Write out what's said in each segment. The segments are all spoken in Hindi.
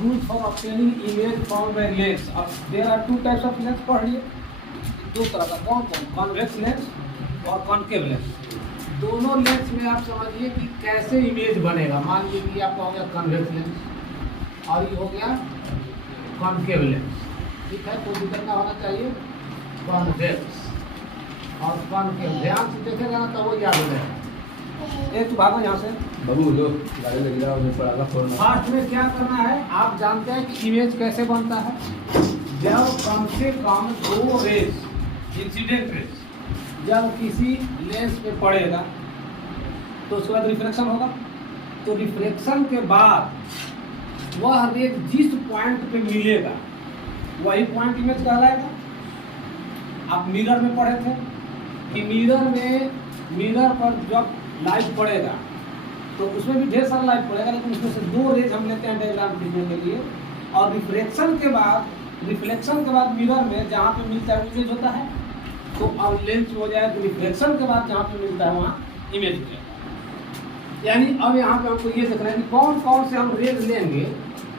rules for obtaining image formed by lens. अब there are two types of lens पढ़ लिए, दो तरह का, कौन कौन, कॉन्वेक्स लेंस और कॉनकेव लेंस। दोनों लेंस में आप समझिए कि कैसे इमेज बनेगा। मान लीजिए कि आपका हो गया कॉन्वेक्स लेंस और ये हो गया कॉनकेव लेंस, ठीक है। कोई दिक्कत ना होना चाहिए। कॉन्वेक्स और कॉनकेव ध्यान से देखेगा ना तो वो याद हो जाएगा। एक तो भागो यहाँ से बाबू लो गाड़ी लग रहा है पड़ा फोन। फास्ट में क्या करना है, आप जानते हैं कि इमेज कैसे बनता है। जब कम से कम दो रेज, इंसिडेंट रेज जब किसी लेंस पे पड़ेगा तो उसके बाद रिफ्लेक्शन होगा। तो रिफ्लेक्शन के बाद वह रेज जिस पॉइंट पे मिलेगा वही पॉइंट इमेज कहलाएगा। आप मिरर में पढ़े थे कि मिरर पर जब लाइट पड़ेगा तो उसमें भी ढेर सारा लाइट पड़ेगा, लेकिन उसमें से दो रेज हम लेते हैं डायग्राम लिखने के लिए। और रिफ्लेक्शन के बाद मिरर में जहाँ पे मिलता है इमेज होता है, तो अब लेंस हो जाए तो रिफ्लेक्शन के बाद जहाँ पे मिलता है वहाँ इमेज हो जाएगा। यानी अब यहाँ पे हमको ये देखना है कि कौन कौन से हम रेज लेंगे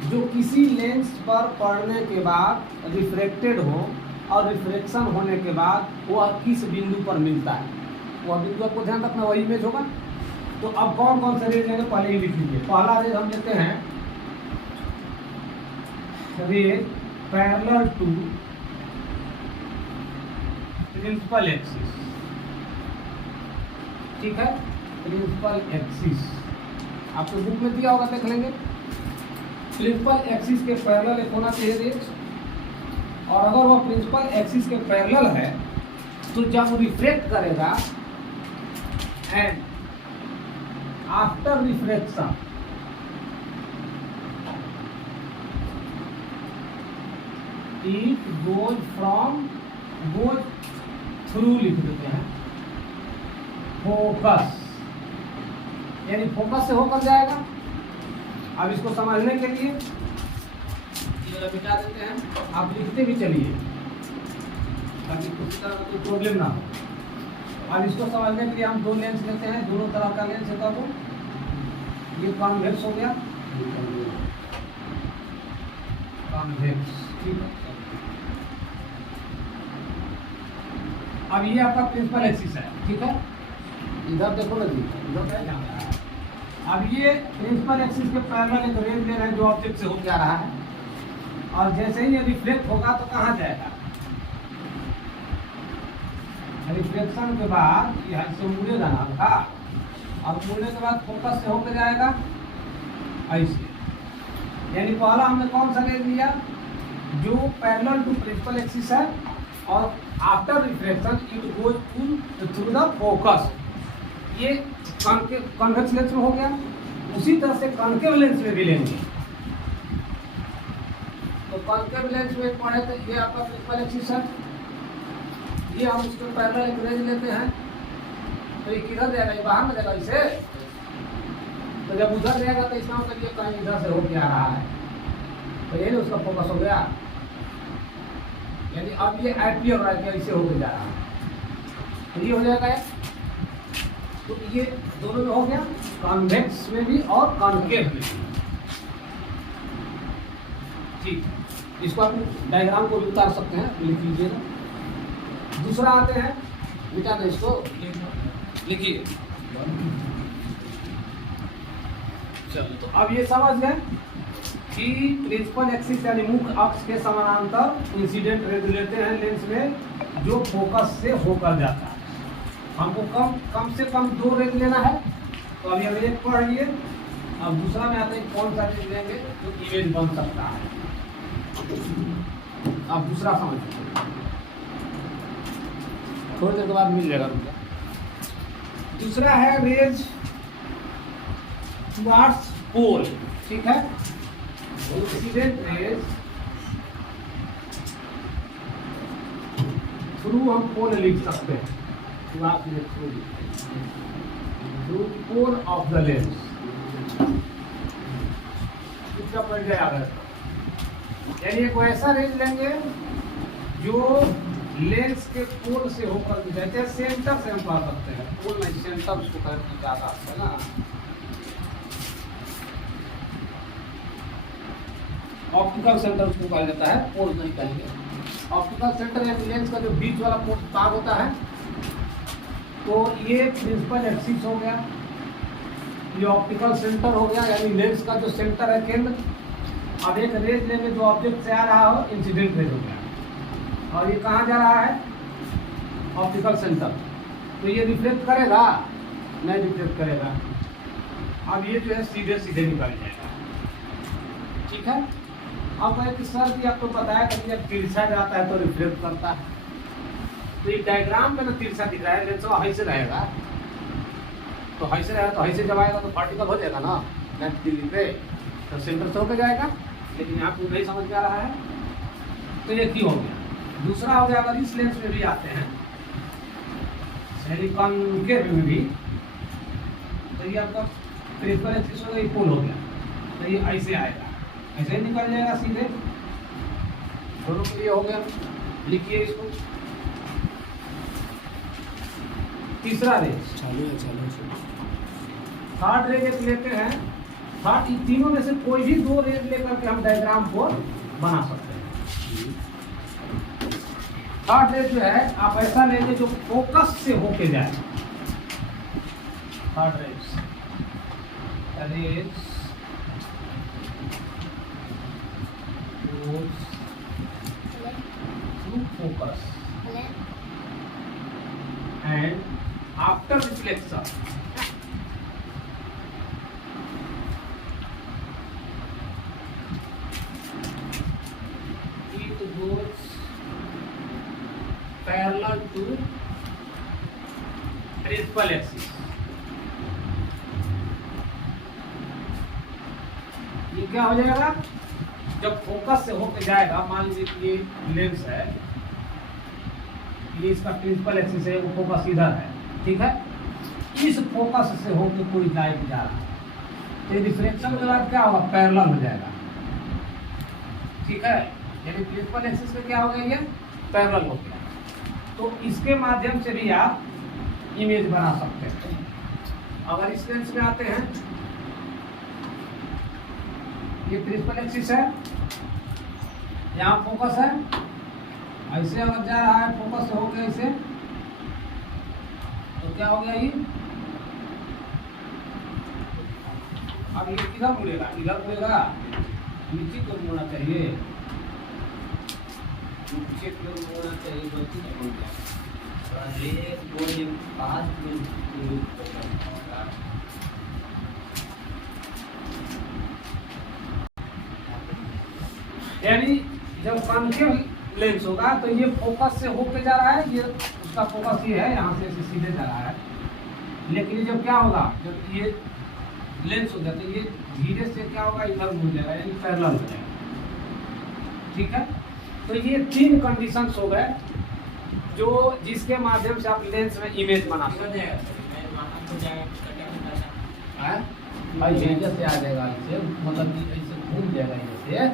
जो किसी लेंस पर पड़ने के बाद रिफ्लेक्टेड हो और रिफ्लेक्शन होने के बाद वह किस बिंदु पर मिलता है, वह बिंदु आपको ध्यान रखना, वही इमेज होगा। तो अब कौन कौन से रेज लेंगे पहले ही लिख लीजिए। पहला रेज हम लेते हैं rays parallel to principal axis, ठीक है। प्रिंसिपल एक्सिस आपको बुक में दिया होगा, देख लेंगे। प्रिंसिपल एक्सिस के पैरेलल एक होना चाहिए रेज, और अगर वह प्रिंसिपल एक्सिस के पैरेलल है तो जब रिफ्लेक्ट करेगा and after reflection it goes through लिख देते हैं फोकस, यानी फोकस से होकर जाएगा। अब इसको समझने के लिए ये मिटा देते हैं, आप लिखते भी चलिए ताकि किसी तरह का कोई प्रॉब्लम ना हो। अब इसको समझने के लिए हम दो लेंस लेते हैं, दोनों तरह का लेंस है। तो ये कॉन्वेक्स हो गया, कॉन्वेक्स, ठीक है। अब ये आपका प्रिंसिपल एक्सिस है, ठीक है। इधर देखो ना जी, इधर क्या जा रहा है। अब ये प्रिंसिपल एक्सिस के पैरेलल एक रेज ले रहे हैं जो ऑब्जेक्ट से होकर जा रहा है, और जैसे ही ये रिफ्लेक्ट होगा तो कहाँ जाएगा, रिफ्लेक्शन के बाद यहाँ से मुड़ेगा ना हल्का, और मुड़ने के बाद फोकस से होकर जाएगा ऐसे। यानी पहला हमने कौन सा रेज लिया जो पैरेलल टू प्रिंसिपल एक्सिस है, और after reflection it goes through the focus. ये कॉन्वेक्स लेंस में हो गया। उसी तरह से कॉनकेव लेंस में भी लेंगे। तो कॉनकेव लेंस में पढ़े तो ये आपका प्रिंसिपल एक्सिस है, ये हम उसके पैरेलल एक रेज लेते हैं, तो ये किधर जाएगा, ये बाहर में जाएगा इसे। तो जब उधर जाएगा तो इसका मतलब ये कहीं इधर से होके आ रहा है, तो ये उसका फोकस हो गया। यानी अब ये आईपी और आईपी ऐसे होके जा रहा है, तो ये हो जाएगा। तो ये दोनों में हो गया, कॉन्वेक्स में भी और कॉनकेव में भी, ठीक। इसको आप डायग्राम को भी उतार सकते हैं, लिख लीजिएगा। दूसरा आते हैं, मिटा दें इसको, लिखिए। चलो, तो अब ये समझ गए कि प्रिंसिपल एक्सिस यानी मुख्य अक्ष के समानांतर इंसिडेंट रेज लेते हैं लेंस में जो फोकस से होकर जाता है। हमको कम से कम दो रेज लेना है, तो अभी अगर एक पढ़ लिए, अब दूसरा में आते हैं कौन सा रेज लेंगे जो इमेज बन सकता है। अब दूसरा समझ थोड़ी देर के बाद मिल जाएगा रुपया। दूसरा है रेज टुवार्ड्स पोल, ठीक है। इंसिडेंट रेज थ्रू हम पोल लिख सकते हैं, through pole of the lens. इसका परिचय आ गया। यानी एक ऐसा रेंज लेंगे जो लेंस के पोल से होकर जाए, सेंटर से हम पा सकते हैं, पोल में सेंटर उसको करके ज़्यादा है ना। ऑप्टिकल सेंटर उसको कहा जाता है, पोल नहीं कहेंगे। ऑप्टिकल सेंटर यानी लेंस का जो बीच वाला भाग होता है, तो ये प्रिंसिपल एक्सिस हो गया, ये ऑप्टिकल सेंटर हो गया यानी लेंस का जो सेंटर है, केंद्र। अब एक रेज लेने जो ऑब्जेक्ट से आ रहा हो, इंसिडेंट रेज हो गया, और ये कहाँ जा रहा है, ऑप्टिकल सेंटर। तो ये रिफ्लेक्ट करेगा, नहीं रिफ्लेक्ट करेगा। अब ये जो है सीधे सीधे निकल जाएगा, ठीक है। अब एक सर भी आपको बताया कि जब तिरछा जाता है तो रिफ्लेक्ट करता है। तो ये डायग्राम में ना तिरछा दिख रहा है, लेंस ऐसे रहेगा, तो ऐसे रहेगा, तो ऐसे जब आएगा तो पार्टिकल हो जाएगा ना नेक्स्ट दिल्ली पे, तो सेंटर से होकर जाएगा। लेकिन यहाँ पे नहीं समझ में आ रहा है, तो ये क्यों हो गया। दूसरा हो गया, अगर इस लेंस में भी आते हैं, कॉन्केव में भी, तो ये आपका प्रिंसिपल एक्सिस हो गया, पोल हो गया, तो ये ऐसे आएगा, ऐसे ही निकल जाएगा सीधे। दोनों के लिए हो गया, लिखिए इसको। तीसरा रेज, चालू है। थर्ड रेज एक लेते हैं। थर्ड, इन तीनों में से कोई भी दो रेज लेकर के हम डायग्राम को बना सकते हैं। थर्ड रेज जो है आप ऐसा लेंगे जो फोकस से होके जाए। Third rays through focus and after reflection it goes parallel to principal axis। ये क्या हो जाएगा, जब फोकस से होकर जाएगा, मान लीजिए कि ये लेंस है, ये इसका प्रिंसिपल एक्सिस है, वो फोकस इधर है, ठीक है। इस फोकस से होकर कोई लाइट जा रहा है, तो रिफ्लेक्शन के बाद क्या होगा, पैरेलल हो जाएगा, ठीक है। यानी प्रिंसिपल एक्सिस में क्या हो गया, ये पैरेलल हो गया। तो इसके माध्यम से भी आप इमेज बना सकते हैं। अगर इस लेंस में आते हैं, ये प्रिंसिपल एक्सिस है, यहाँ फोकस है, ऐसे अगर जा रहा है फोकस से होकर ऐसे, तो क्या हो गया ये, अब ये किधर मुड़ेगा, इधर मुड़ेगा, नीचे को मुड़ना चाहिए, नीचे को मुड़ना चाहिए, बच्ची को मुड़ गया। यानी जब कॉन्केव लेंस होगा तो ये फोकस से होके जा रहा है, ये उसका फोकस ये है, यहाँ से ऐसे सीधे जा रहा है। लेकिन जब क्या होगा, जब ये लेंस हो गया तो ये धीरे से क्या होगा, इधर मुड़ जाएगा, यानी पैरेलल हो जाएगा, ठीक है। तो ये तीन कंडीशंस हो गए जो जिसके माध्यम से आप लेंस में इमेज बना सकते हैं। से आ जाएगा, इसे मतलब कि ऐसे घूम जाएगा, जैसे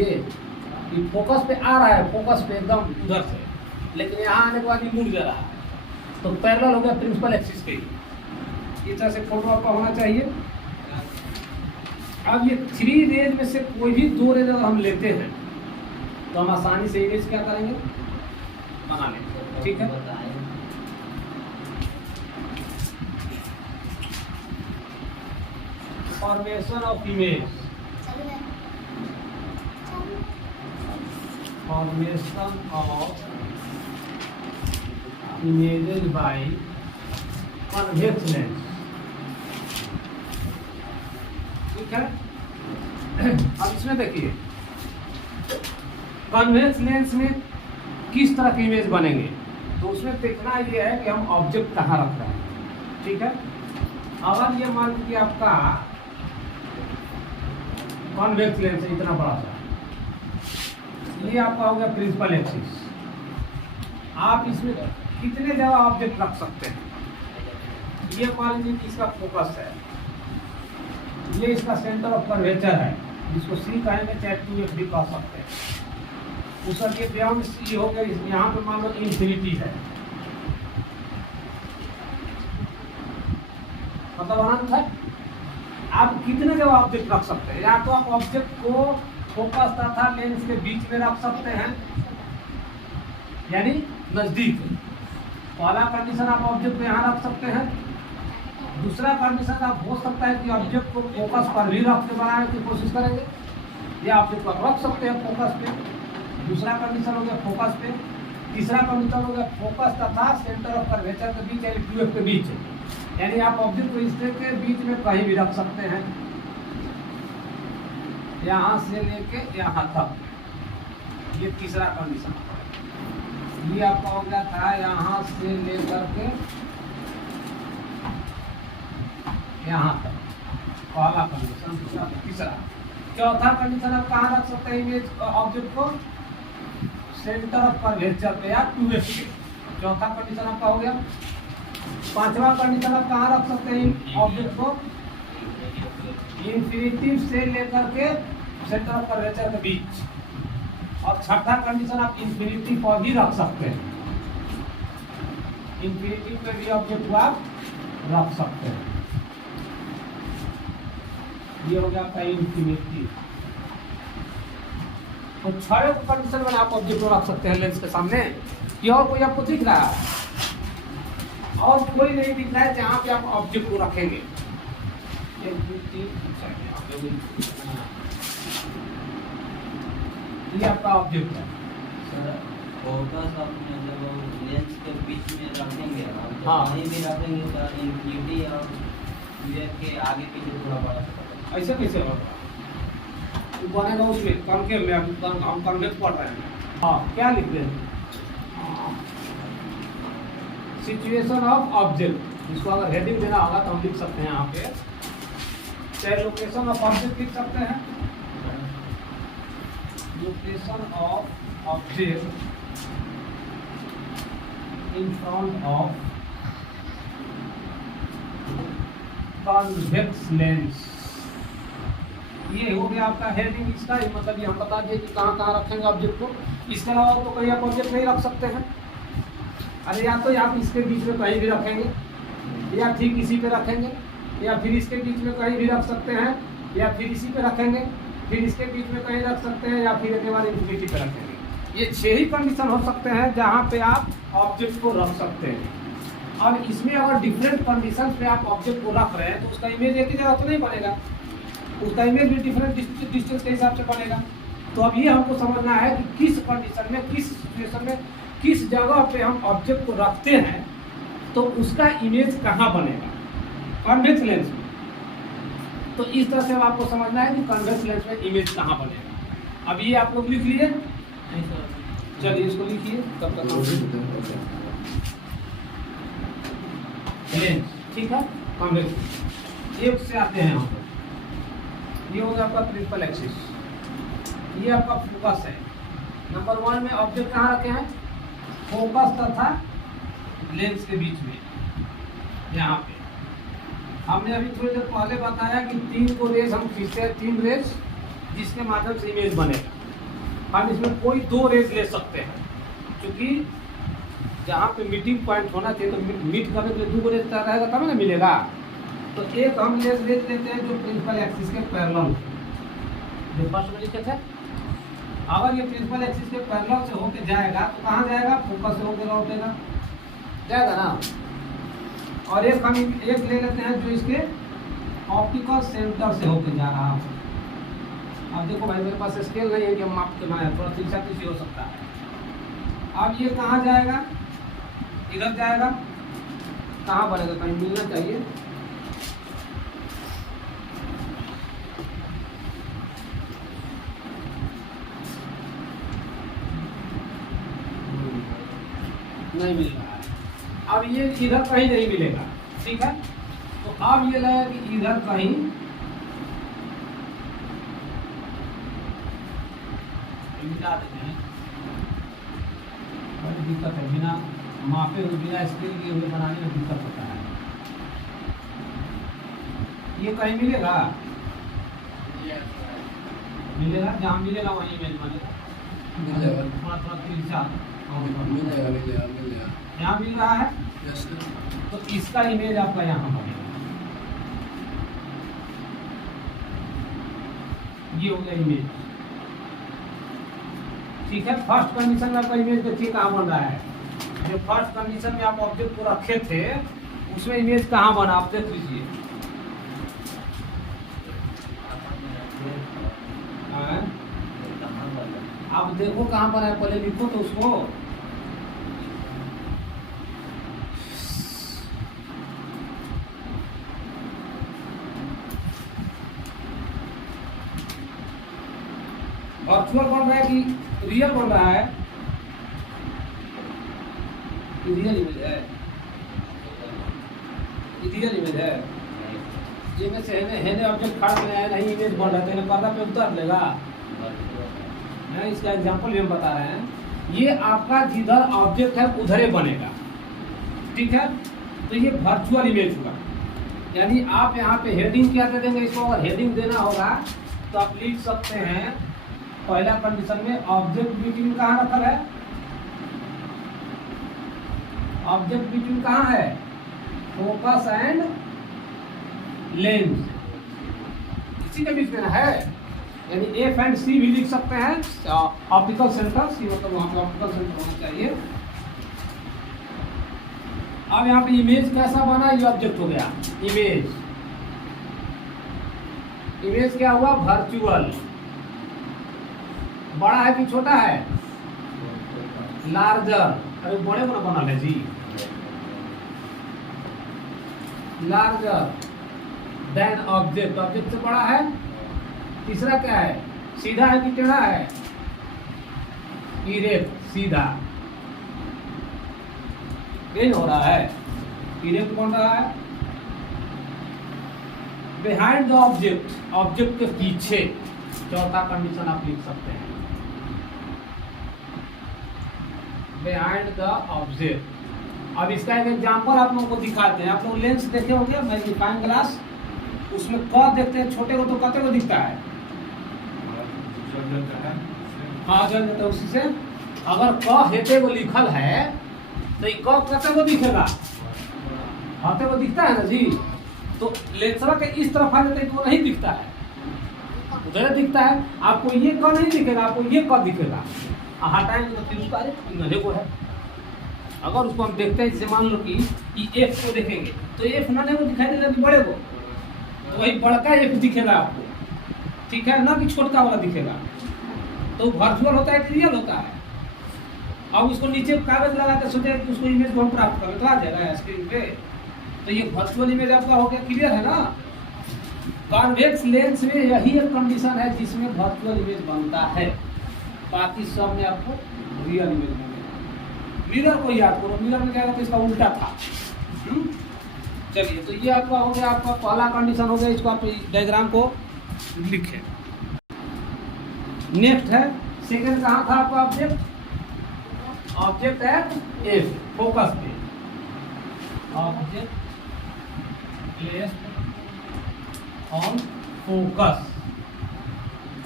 ये फोकस पे आ रहा है, फोकस पे एकदम उधर से, लेकिन यहाँ आने के बाद ये मुड़ जा रहा है, तो पैरेलल हो गया प्रिंसिपल एक्सिस के। इस तरह से फोटो आपका होना चाहिए। अब ये थ्री रेज में से कोई भी दो रेज अगर हम लेते हैं तो हम आसानी से इमेज क्या करेंगे, बना लेंगे, ठीक है। Formation of image, formation of images by convex lens, ठीक है। अब इसमें देखिए कन्वेक्स लेंस में किस तरह की इमेज बनेंगे, तो उसमें देखना ये है कि हम ऑब्जेक्ट कहाँ रख रहे हैं, ठीक है। अगर ये मान लीजिए आपका कॉन्वेक्स लेंस है इतना बड़ा सा, ये आपका हो गया प्रिंसिपल एक्सिस। आप इसमें कितने जगह ऑब्जेक्ट रख सकते हैं। ये मान लीजिए कि इसका फोकस है, ये इसका सेंटर ऑफ कर्वेचर है, जिसको सी कहेंगे चाहे 2f भी कह सकते हैं। उसका ये बियॉन्ड सी हो गया, यहाँ पे मान लो इंफिनिटी है, मतलब अनंत है। आप कितने जगह ऑब्जेक्ट रख सकते हैं? या तो आप ऑब्जेक्ट को फोकस तथा लेंस के बीच में रख सकते हैं, यानी नजदीक। पहला कंडीशन आप ऑब्जेक्ट को यहाँ रख सकते हैं। दूसरा कंडीशन आप हो सकता है कि ऑब्जेक्ट को फोकस पर भी रख के बनाने की कोशिश करेंगे, या ऑब्जेक्ट को रख सकते हैं फोकस पे। दूसरा कंडीशन हो गया फोकस पे। तीसरा कंडीशन हो गया फोकस तथा सेंटर ऑफ कर्वेचर के बीच, यानी QF के बीच, यानी आप ऑब्जेक्ट को इसके बीच में कहीं भी रख सकते हैं, यहाँ से लेके यहाँ तक। ये तीसरा कंडीशन। ये आपका हो गया था यहाँ से लेकर के यहाँ तक, पहला कंडीशन। दूसरा, तीसरा। चौथा कंडीशन आप कहाँ रख सकते हैं इमेज ऑब्जेक्ट को? सेंटर ऑफ कर्वेचर पे या QF पे। चौथा कंडीशन आपका हो गया। पांचवा कंडीशन आप कहाँ रख सकते हैं ऑब्जेक्ट को? इंफिनिटी से लेकर के सेंटर ऑफ कर्वेचर के बीच। और छठा कंडीशन आप इंफिनिटी पर भी रख सकते हैं, इंफिनिटी पे भी ऑब्जेक्ट को आप रख सकते हैं। ये हो गया आपका इंफिनिटी। तो 6 कंडीशन में आप ऑब्जेक्ट को रख सकते हैं लेंस के सामने। ये और कोई आपको दिख रहा है? और कोई नहीं दिख रहा है जहाँ पे आप ऑब्जेक्ट को रखेंगे। 1 2 3 4 ये आपका ऑब्जेक्ट है। सर फोकस अपने जब लेंस के बीच में रखेंगे ना, तो हाँ। कहीं भी रखेंगे तो इंफिनिटी और QF के आगे पीछे थोड़ा बड़ा सा ऐसे कैसे होगा? बनेगा उसमें कॉन्केव में, हम कॉन्वेक्स पढ़ रहे हैं। हाँ, क्या लिख रहे हैं? Situation of object. इसको अगर हेडिंग देना होगा तो हम लिख सकते हैं यहाँ पे, चाहे लोकेशन ऑफ ऑब्जेक्ट लिख सकते हैं। Location of object in front of convex lens. ये हो गया आपका हेडिंग इसका। मतलब ये हम बता दिए कि कहाँ कहाँ रखेंगे ऑब्जेक्ट को। इसके अलावा तो कहीं आप ऑब्जेक्ट नहीं रख सकते हैं। अरे या तो आप इसके बीच में कहीं भी रखेंगे, या ठीक इसी पे रखेंगे, या फिर इसके बीच में कहीं भी रख सकते हैं, या फिर इसी पे रखेंगे, फिर इसके बीच में कहीं रख सकते हैं, या फिर एक बार इंफिनिटी पे रखेंगे। ये 6 ही कंडीशन हो सकते हैं जहाँ पे आप ऑब्जेक्ट को रख सकते हैं। अब इसमें अगर डिफरेंट कंडीशन पे आप ऑब्जेक्ट को रख रहे हैं तो उसका इमेज एक ही जगह तो नहीं बनेगा, उसका इमेज भी डिफरेंट डिस्टेंस के हिसाब से बनेगा। तो अब ये हमको समझना है कि किस कंडीशन में, किस सिचुएशन में, किस जगह पे हम ऑब्जेक्ट को रखते हैं तो उसका इमेज कहाँ बनेगा, कॉन्वेक्स लेंस में। तो इस तरह से अब आपको समझना है कि कॉन्वेक्स लेंस में इमेज कहाँ बनेगा। अब ये आप लोग लिख लिए, चलिए इसको लिखिए तब तक लेंस। ठीक है, कॉन्वेक्स। एक से आते हैं हम। ये होगा आपका प्रिंसिपल एक्सिस, ये आपका फोकस है। नंबर 1 में ऑब्जेक्ट कहाँ रखे हैं? फोकस तथा लेंस के बीच में, यहाँ पे। हमने अभी थोड़ी देर पहले बताया कि 3 को रेज हम खींचते हैं, 3 रेज जिसके माध्यम से इमेज बनेगा। हम इसमें कोई 2 रेज ले सकते हैं, क्योंकि जहाँ पे मीटिंग पॉइंट होना चाहिए तो मीट करने के लिए 2 रेज रहेगा तब ना मिलेगा। तो एक हम रेज लेते हैं जो प्रिंसिपल एक्सिस के पैरेलल, जो फर्स्ट में लिखे थे। अगर ये प्रिंसिपल एक्सिस के पैरेलल से होके जाएगा तो कहाँ जाएगा? फोकस से होकर लौटेगा, जाएगा ना। और एक हम एक ले लेते हैं जो इसके ऑप्टिकल सेंटर से होके जा रहा है। अब देखो भाई मेरे पास स्केल नहीं है कि हम माप के बनाए, थोड़ा तिरछा तिरछी हो सकता है। अब ये कहाँ जाएगा? इधर जाएगा। कहाँ बनेगा? कहीं मिलना चाहिए। नहीं मिल रहा है। अब ये इधर कहीं नहीं मिलेगा, ठीक है। तो अब ये लगा कि इधर कहीं मिला देते हैं। बड़ी दिक्कत है, बिना मापे हुए, बिना स्केल किए हुए बनाने में दिक्कत होता है। ये कहीं मिलेगा? मिलेगा, जहाँ मिलेगा वहीं इमेज बनेगा। थोड़ा थोड़ा तिरछा यहाँ मिल रहा है, तो इसका इमेज आपका यहाँ बनेगा। ये हो गया इमेज। ठीक है, फर्स्ट कंडीशन में आपका इमेज देखिए कहाँ बन रहा है। जो फर्स्ट कंडीशन में आप ऑब्जेक्ट को रखे थे उसमें इमेज कहाँ बना आप देख लीजिए। आप देखो कहाँ बना है, पहले लिखो तो उसको। वर्चुअल बन रहा है कि रियल बन रहा है? रियल इमेज है, रियल इमेज है। ये में से है ऑब्जेक्ट खड़ा है नहीं, इमेज बन रहा है, पर्दा पे उतर लेगा नहीं। इसका एग्जांपल भी हम बता रहे हैं। ये आपका जिधर ऑब्जेक्ट है उधर ही बनेगा। ठीक है, तो ये वर्चुअल इमेज हुआ। यानी आप यहाँ पे हेडिंग क्या दे देंगे, इसको अगर हेडिंग देना होगा तो आप लिख सकते हैं पहला कंडीशन में ऑब्जेक्ट बिटवीन कहाँ रखा है, ऑब्जेक्ट बिटवीन कहाँ है, फोकस एंड लेंस, इसी के बीच में है। यानी एफ एंड सी भी लिख सकते हैं। ऑप्टिकल सेंटर, सी मतलब वहां पे ऑप्टिकल सेंटर होना चाहिए। अब यहाँ पे इमेज कैसा बना, ये ऑब्जेक्ट हो गया इमेज। इमेज क्या हुआ, वर्चुअल। बड़ा है कि छोटा है, लार्जर। अरे बड़े बड़ा बना है जी, लार्जर देन ऑब्जेक्ट, ऑब्जेक्ट से बड़ा है। तीसरा क्या है, सीधा है कि टेढ़ा है, इरेक्ट, सीधा। ये हो रहा है, इरेक्ट बन रहा है। बिहाइंड द ऑब्जेक्ट, ऑब्जेक्ट के पीछे, चौथा कंडीशन आप लिख सकते हैं, बिहाइंड द ऑब्जेक्ट। अब इसका एक एग्जांपल आप लोगों को दिखाते हैं। आप लोग लेंस देखे होंगे, मैग्नीफाइंग ग्लास, उसमें क देखते हैं, छोटे को तो कते को दिखता है, हाँ जल जाता है उसी से। अगर क हेते को लिखल है तो ये क कते को दिखेगा, हाथे को दिखता है ना जी। तो लेंसरा के इस तरफ आ जाते हैं तो वो नहीं दिखता है, उधर दिखता है। आपको ये क नहीं दिखेगा, आपको ये क दिखेगा। हटाएंगे तो फिर उसका नधे को है। अगर उसको हम देखते हैं, जैसे मान लो कि एफ को देखेंगे तो एफ नधे को दिखाई देगा कि बड़े को, तो वही बड़का एफ दिखेगा आपको। ठीक है ना, कि छोटा वाला दिखेगा। तो वर्चुअल होता है कि रियल होता है। अब उसको नीचे कागज लगा के सोचे कि उसको इमेज को हम प्राप्त करें तो आ जाएगा स्क्रीन पे। तो ये वर्चुअल इमेज आपका हो गया, क्लियर है ना। कॉन्वेक्स लेंस में यही एक कंडीशन है जिसमें वर्चुअल इमेज बनता है, बाकी सब में आपको रियल इमेज मिलेगा। मिरर को याद करो, मिरर में क्या होता है, इसका उल्टा था। चलिए, तो ये आपका हो गया, आपका पहला कंडीशन हो गया। इसको आप डायग्राम को लिखें। नेक्स्ट है सेकंड, कहाँ था आपका object, object at F, focus पे, ऑब्जेक्ट प्लेस्ड ऑन फोकस।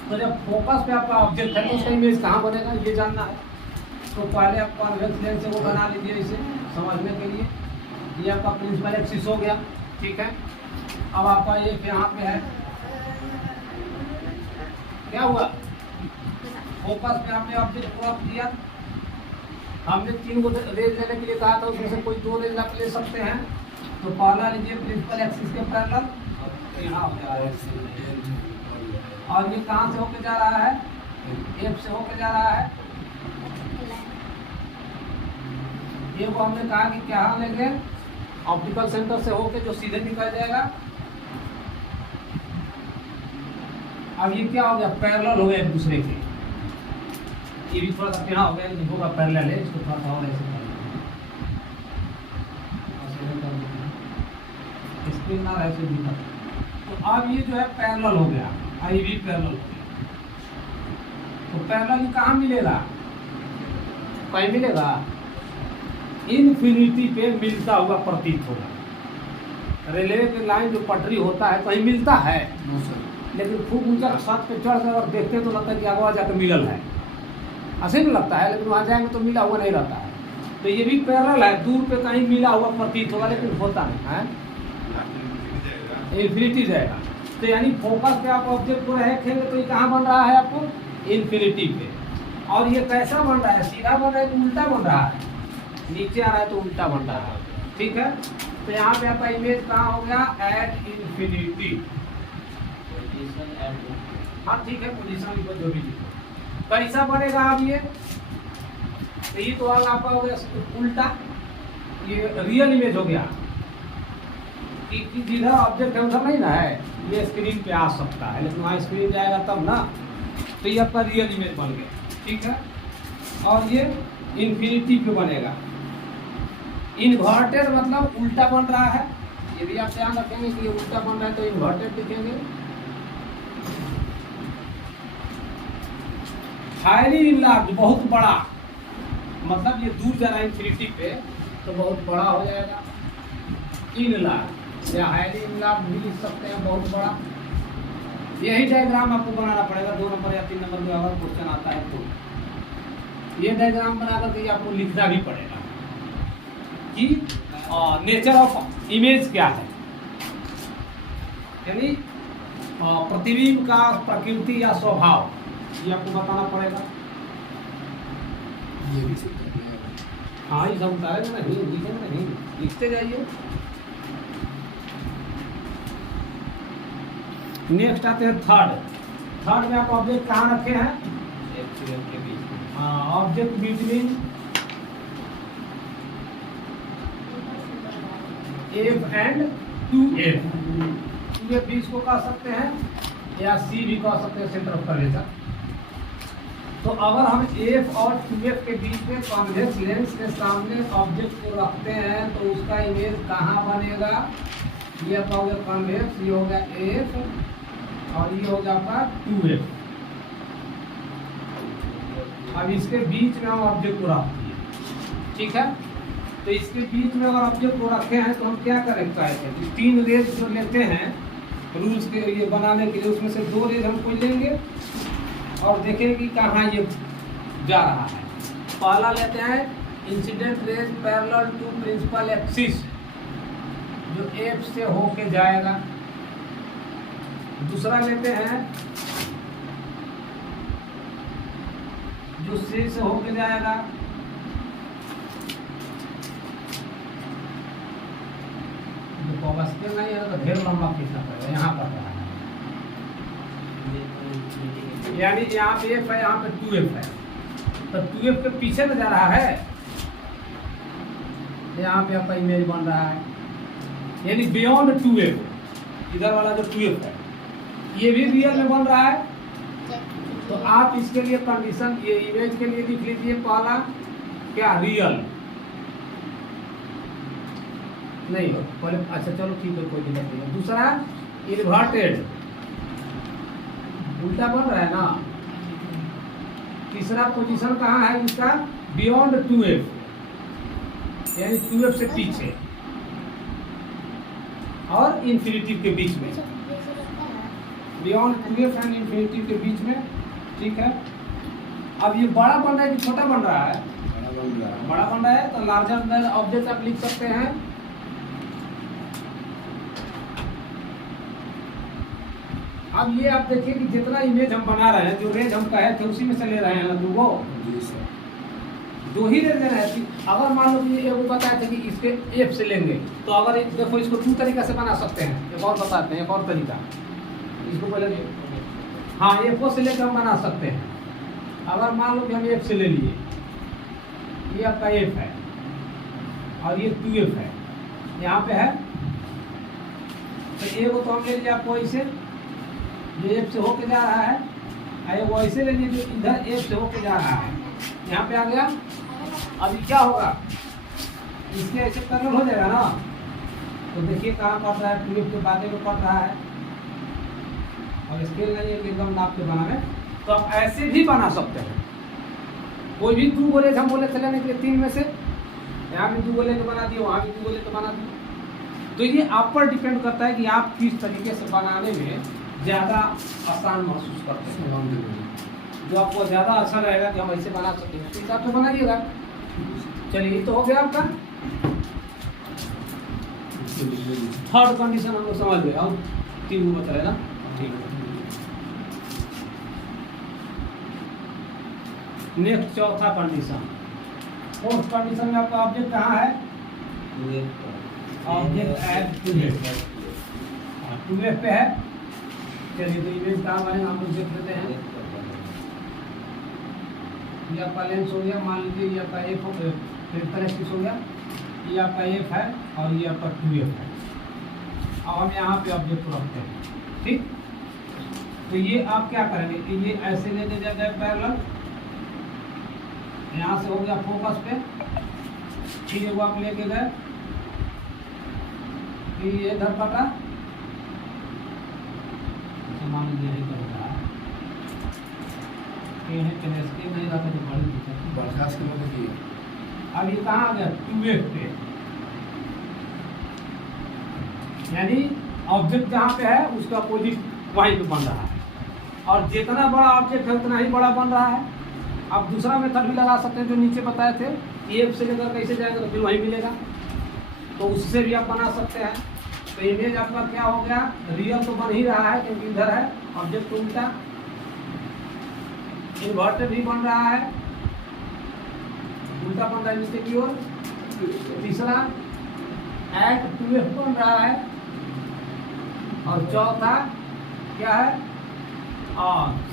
तो जब फोकस पे आपका ऑब्जेक्ट है तो उसका इमेज कहाँ बनेगा ये जानना है। तो पहले आप कॉन्वेक्स लेंस से वो बना लीजिए इसे समझने के लिए। ये आपका प्रिंसिपल एक्सिस हो गया। ठीक है, अब आपका ये यहाँ पे है, क्या हुआ, फोकस पे आपने ऑब्जेक्ट को रख दिया। हमने 3 को रेज लेने के लिए कहा था, उसमें से कोई 2 रेज आप ले सकते हैं। तो पहला लीजिए प्रिंसिपल एक्सिस के पैरेलल, यहाँ हो जा रहा है, और ये कहाँ से होके जा रहा है, एफ से होके जा रहा है। ये वो हमने कहा कि क्या लेंगे, ऑप्टिकल सेंटर से होके जो सीधे निकल जाएगा। अब ये क्या हो गया, पैरेलल हो गया एक दूसरे के। ये भी थोड़ा सा टेढ़ा हो गया, लेकिन होगा पैरेलल है, इसको थोड़ा सा और ऐसे स्क्रीन ना ऐसे दिखा। तो अब ये जो है पैरेलल हो गया, आई भी पैरेलल हो गया। तो पैरेलल कहाँ मिलेगा, कहीं मिलेगा, इन्फिनिटी पे मिलता हुआ प्रतीत होगा। रेलवे की लाइन जो पटरी होता है कहीं मिलता है, लेकिन खूब ऊंचा छत पे चढ़ कर और देखते तो लगता है कि आगे जाकर मिलल है, ऐसे भी लगता है, लेकिन वहाँ जाएंगे तो मिला हुआ नहीं रहता है। तो ये भी पैरेलल है, दूर पे कहीं मिला हुआ प्रतीत होगा लेकिन होता नहीं है, इन्फिनिटी जाएगा। तो यानी फोकस पे आप ऑब्जेक्ट को रखेंगे तो ये कहाँ बन रहा है आपको, इन्फिनिटी पे। और ये कैसा बन रहा है, सीधा बन रहा है तो उल्टा बन रहा है, नीचे आ रहा है तो उल्टा बन रहा है। ठीक है, तो यहाँ पे आपका इमेज कहाँ हो गया, एट इन्फिनिटी। पोजीशन एट, हाँ ठीक है, पोजीशन लिखो जो भी लिखो। कैसा बनेगा अब ये, तो ये तो आपका हो गया उल्टा, ये रियल इमेज हो गया कि जिधर ऑब्जेक्ट है उधर नहीं ना है, ये स्क्रीन पे आ सकता है, लेकिन वहाँ स्क्रीन जाएगा तब ना, तो ये आपका रियल इमेज बन गया। ठीक है, और ये इन्फिनिटी पे बनेगा। इन्वर्टेड मतलब उल्टा बन रहा है, ये भी आप ध्यान रखेंगे कि ये उल्टा बन रहा है तो इन्वर्टेड लिखेंगे। हाईली इनलार्ज बहुत बड़ा, मतलब ये दूर जा रहा है इन्फिनिटी पे तो बहुत बड़ा हो जाएगा। इनलार्ज या हाईली इनलार्ज भी लिख सकते हैं, बहुत बड़ा। यही डायग्राम आपको बनाना पड़ेगा 2 नंबर या 3 नंबर में अगर क्वेश्चन आता है तो ये डायग्राम बना करके आपको लिखना भी पड़ेगा कि नेचर ऑफ इमेज क्या है, यानी प्रतिबिंब का प्रकृति या स्वभाव, ये आपको बताना पड़ेगा। ये भी सीखते हैं। हाँ ये सब उतारेगा नहीं, लिखेंगे नहीं, लिखते जाइए। नेक्स्ट आते हैं थर्ड में आप ऑब्जेक्ट कहाँ रखे हैं, एफ के बीच में। हाँ, object between F and 2F। 2F भी इसको कह सकते हैं या C भी कह सकते हैं, सेंटर ऑफ कर्वेचर। तो अगर हम F और 2F के बीच में कॉन्वेक्स लेंस के सामने ऑब्जेक्ट को रखते हैं तो उसका इमेज कहाँ बनेगा, ये आपका हो गया कॉन्वेक्स, ये हो गया F और ये हो गया आपका 2F। अब इसके बीच में हम ऑब्जेक्ट को रखते हैं। ठीक है, तो इसके बीच में अगर ऑब्जेक्ट को रखे हैं तो हम क्या करेंगे, कि 3 रेज जो लेते हैं रूल्स के लिए बनाने के लिए, उसमें से 2 रेज हम कोई लेंगे और देखेंगे कि कहाँ ये जा रहा है। पहला लेते हैं incident rays parallel to principal axis, जो F से होके जाएगा। दूसरा लेते हैं जो C से होके जाएगा। स्केल नहीं है तो ढेर लंबा खींचना पड़ेगा, यहाँ पर रहा है, यानी यहाँ पे F है, यहाँ पे 2F है, तो 2F के पीछे में जा रहा है, यहाँ पे आपका इमेज बन रहा है, यानी बियॉन्ड 2F। इधर वाला जो 2F है ये भी रियल में बन रहा है। तो आप इसके लिए कंडीशन, ये इमेज के लिए लिख लीजिए पहला क्या, रियल नहीं हो पहले, अच्छा चलो ठीक है, कोई दिक्कत नहीं है। दूसरा इन्वर्टेड, उल्टा बन रहा है ना। तीसरा पोजीशन कहाँ है इसका, बियॉन्ड 2F, यानी 2F से पीछे और इन्फिनिटी के बीच में, बियॉन्ड 2F एंड इन्फिनिटी के बीच में। ठीक है, अब ये बड़ा बन रहा है कि छोटा बन रहा है, बड़ा बन रहा है तो लार्जर ऑब्जेक्ट आप लिख सकते हैं। अब ये आप देखिए कि जितना इमेज हम बना रहे हैं, जो रेंज हम कहे थे उसी में से ले रहे हैं ना, 2 ही रेंज ले रहे हैं। अगर मान लो कि वो बताए थे कि इसके F से लेंगे, तो अगर देखो इसको 2 तरीका से बना सकते हैं। एक और बताते हैं, एक और तरीका, इसको पहले हाँ F से लेकर हम बना सकते हैं। अगर मान लो कि हम F से ले लिए, ये आपका F है और ये 2F है, यहाँ पे है, तो ये वो तो हम ले लिया आपको ऐसे, ये F से होके जा रहा है, अरे वो ऐसे ले लीजिए जो इधर F से होके जा रहा है, यहाँ पे आ गया। अभी क्या होगा, इसके ऐसे कर्नल हो जाएगा ना, तो देखिए कहाँ पड़ रहा है, 2F के बादे में पड़ रहा है, और स्केल नहीं है कि एकदम नाप के बनाने, तो आप ऐसे भी बना सकते हैं। कोई भी 2 बोले हम बोले चलाने के लिए 3 में से, यहाँ भी 2 बोले के बना दिए, वहाँ भी 2 बोले के बना दिए। तो ये आप पर डिपेंड करता है कि आप किस तरीके से बनाने में ज़्यादा आसान महसूस करते हैं, जो आपको ज़्यादा अच्छा रहेगा कि हम ऐसे बना सकें, उस हिसाब से बनाइएगा। चलिए तो हो गया आपका थर्ड कंडीशन, हम लोग समझ गए। और 3 बच रहे ना, ठीक है। नेक्स्ट चौथा कंडीशन, फोर्थ कंडीशन में आपका ऑब्जेक्ट कहाँ है? ऑब्जेक्ट एट 2f, 2f पे है। चलिए तो इमेज कहाँ बनेगा हम लोग देख लेते हैं। ये आपका लेंस हो गया, मान लीजिए ये आपका एफ क्रिटिकल एक्सिस हो गया, ये आपका एफ है और ये आपका 2f है। अब हम यहाँ पे ऑब्जेक्ट को रखते हैं, ठीक। तो ये आप क्या करेंगे कि ये ऐसे लेके जाएगा पैरेलल, यहाँ से हो गया फोकस पे, फिर वो आप लेके गए, फिर ये इधर पकड़ा, मान लीजिए यही कर रहा है, नहीं रहता तो बड़ी दिक्कत। बर्खास्त के लोग की अब ये कहाँ आ गया? 2f पे, यानी ऑब्जेक्ट जहाँ पे है उसका अपोजिट वहीं पे बन रहा है, और जितना बड़ा ऑब्जेक्ट है उतना ही बड़ा बन रहा है। आप दूसरा मेथड भी लगा सकते हैं जो नीचे बताए थे, एफ से लेकर कैसे जाएगा तो फिर वहीं मिलेगा, तो उससे भी आप बना सकते हैं। तो इमेज आपका क्या हो गया? रियल तो बन ही रहा है क्योंकि इधर है ऑब्जेक्ट तो उल्टा, इन्वर्टेड भी बन रहा है, उल्टा बन रहा है नीचे की ओर। तीसरा एट 2f बन रहा है, और चौथा क्या है?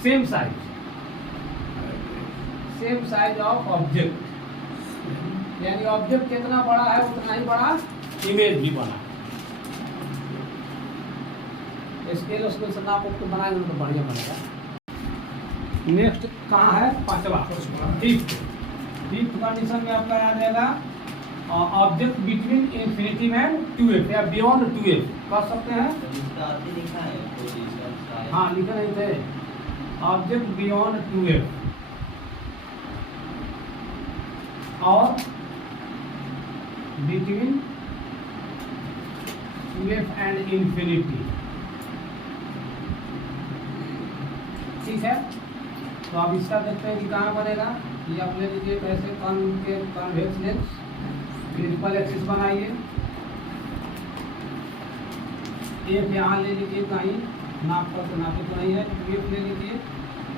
सेम साइज ऑफ ऑब्जेक्ट, यानी ऑब्जेक्ट कितना बड़ा है उतना ही बड़ा इमेज भी बना। स्केल उसको नाप को बनाएंगे तो बढ़िया बनेगा। नेक्स्ट कहाँ है? पांचवा, फिफ्थ कंडीशन में आपका आ जाएगा object between infinity and 2f या बियॉन्ड 2f कर सकते हैं। हाँ लिखा नहीं थे, ऑब्जेक्ट बियॉन्ड 2f और बिटवीन 2f एंड इंफिनिटी, ठीक है। तो अब इसका देखते हैं कि कहाँ बनेगा। ये आप ले लीजिए कैसे, कॉन्वेक्स लेंस, प्रिंसिपल एक्सिस बनाइए, एफ यहाँ ले लीजिए, कहीं नाप कर नापे तो नहीं है, एफ ले लीजिए।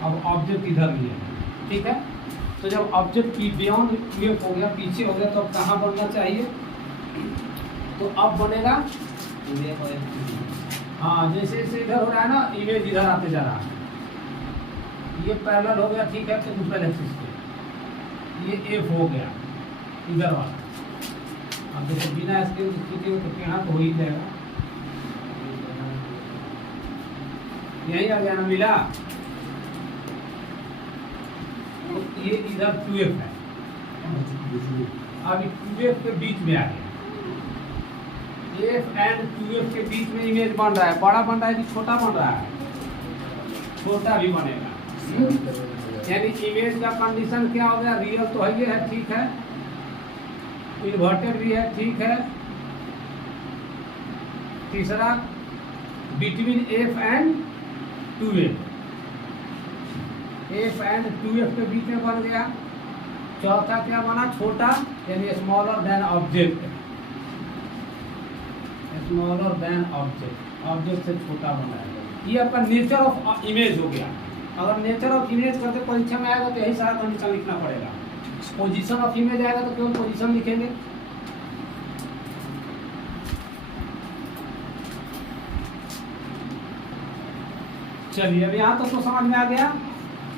अब ऑब्जेक्ट इधर लिए, ठीक है। तो जब ऑब्जेक्ट की बियॉन्ड एफ हो गया, पीछे हो गया, तो अब कहाँ बनना चाहिए? तो अब बनेगा, हाँ जैसे जैसे इधर हो रहा है ना, इमेज इधर आते जा रहा है, ये पैरेलल हो गया, ठीक है, प्रिंसिपल एक्सिस पे, ये एफ हो गया इधर वाला। अब जैसे बिना स्केल खींचे तो यहाँ तो हो ही जाएगा, यही आ गया ना, मिला। तो ये इधर 2f है, अब 2f के बीच में आ गया, f एंड 2f के बीच में इमेज बन रहा है। बड़ा बन रहा है कि छोटा बन रहा है? छोटा भी बनेगा, यानी इमेज का कंडीशन क्या हो गया? रियल तो है, ये है, ठीक है, इन्वर्टेड भी है, ठीक है। तीसरा between f and 2f, f and 2f के बीच में बन गया। चौथा क्या बना? छोटा, यानी smaller than object, smaller than object, object से छोटा बना है। ये आपका नेचर ऑफ इमेज हो गया। अगर नेचर ऑफ इमेज करते परीक्षा में आएगा तो यही सारा कंडीशन लिखना पड़ेगा। पोजीशन ऑफ इमेज आएगा तो केवल पोजीशन लिखेंगे। चलिए अब यहाँ तक तो समझ में आ गया।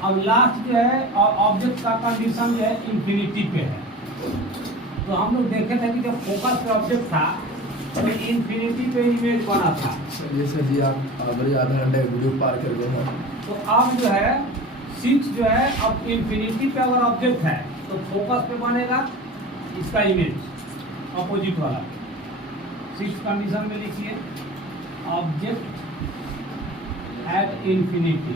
अब लास्ट जो है ऑब्जेक्ट का कंडीशन जो है इंफिनिटी पे है। तो हम लोग देखे थे कि जब फोकस पे ऑब्जेक्ट था तो इंफिनिटी पे इमेज बना था। ये सर जी आप बड़ी आधा घंटे वीडियो पार कर गए हैं। तो अब जो है 6 जो है, अब इंफिनिटी पे अगर ऑब्जेक्ट है तो फोकस पे बनेगा इसका इमेज अपोजिट वाला। 6 कंडीशन में लिखिए ऑब्जेक्ट एट इंफिनिटी।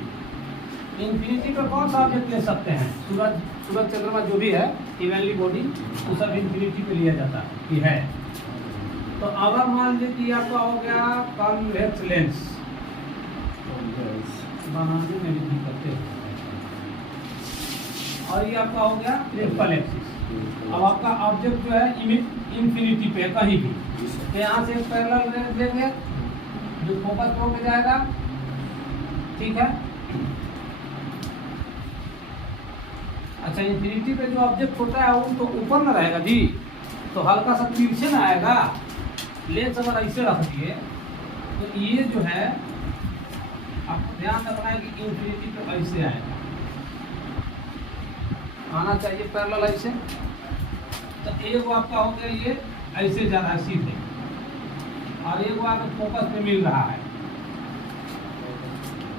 इंफिनिटी पे कौन सा ऑब्जेक्ट ले सकते हैं? सूरज चंद्रमा जो भी है इवेंटली बॉडी, वो सब इंफिनिटी पे लिया जाता है कि है। तो अगर मान लीजिए कि आपका हो गया कॉन्वेक्स लेंस, बनाने में भी दिक्कत है, और ये आपका हो गया प्रिंसिपल एक्सिस। अब आपका ऑब्जेक्ट जो है इंफिनिटी पे कहीं भी, तो यहाँ से पैरेलल लेंस लेंगे, जो फोकस पे होके जाएगा, ठीक है। अच्छा, इंफिनिटी पे जो ऑब्जेक्ट होता है वो तो ऊपर ना रहेगा जी, तो हल्का सा तिरछे ना आएगा। लेंस अगर ऐसे रख दिए तो ये जो है आपको ध्यान रखना है कि इंफिनिटी पे ऐसे आएगा, आना चाहिए पैरेलल ऐसे। तो एक आपका हो गया ये ऐसे जा रहा है सीधे, और एक आपको फोकस पे मिल रहा है,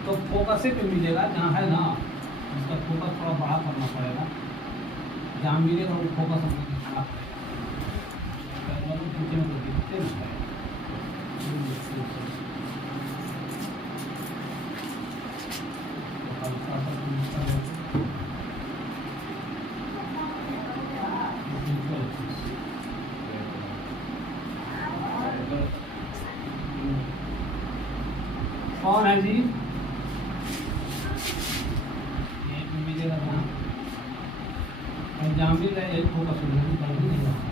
तो फोकस पे मिलेगा जहाँ है ना, इसका फोकस थोड़ा बड़ा करना पड़ेगा, जहाँ मिलेगा वो फोकस हमको दिखाना पड़ेगा, पीछे में तो दिखते नहीं है। कौन है जी? मिलेगा ना, जहाँ मिल रहा है फोकस हो जाएगा, कहीं नहीं जाएगा।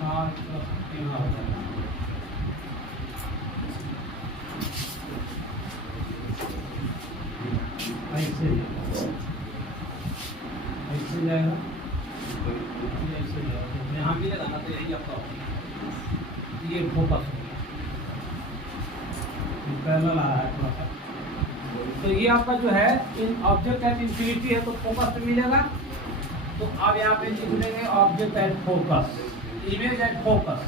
हाँ, ऐसे ऐसे जाएगा, ऐसे जाएगा, यहाँ मिलेगा ना, तो यही आपका ये फोकस हो गया, पैरेलल आ रहा है थोड़ा सा। तो ये आपका जो है इन ऑब्जेक्ट एट इंफिनिटी है तो फोकस पे मिलेगा। तो अब यहाँ पे लिख देंगे object at focus, image at focus.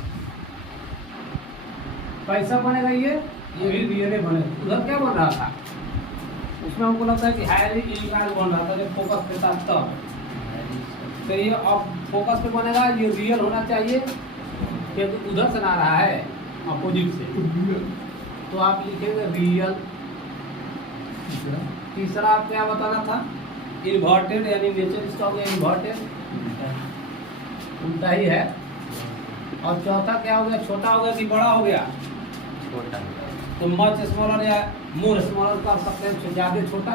कैसा बनेगा ये भी रियली बनेगा। उधर क्या बन रहा था, उसमें हमको लगता है कि हाईली इलिगाल बन रहा था जब फोकस पे था तब। तो ये अब फोकस पे बनेगा, ये रियल होना चाहिए क्योंकि उधर से ना रहा है अपोजिट से, तो आप लिखेंगे रियल। तीसरा आप क्या बताना था, इन्वर्टेड, यानी नेचर इसका हो गया इन्वर्टेड, उल्टा ही है। और चौथा क्या हो गया, छोटा हो गया कि बड़ा हो गया? छोटा। तो मच स्मॉलर या मोर स्मॉलर कर सकते हैं, ज़्यादा छोटा,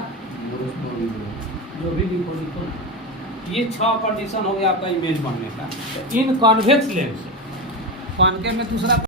जो भी लिखो। ये 6 कंडीशन हो गया आपका इमेज बनने का। इन कॉन्वेक्स लेंस, कॉनकेव में दूसरा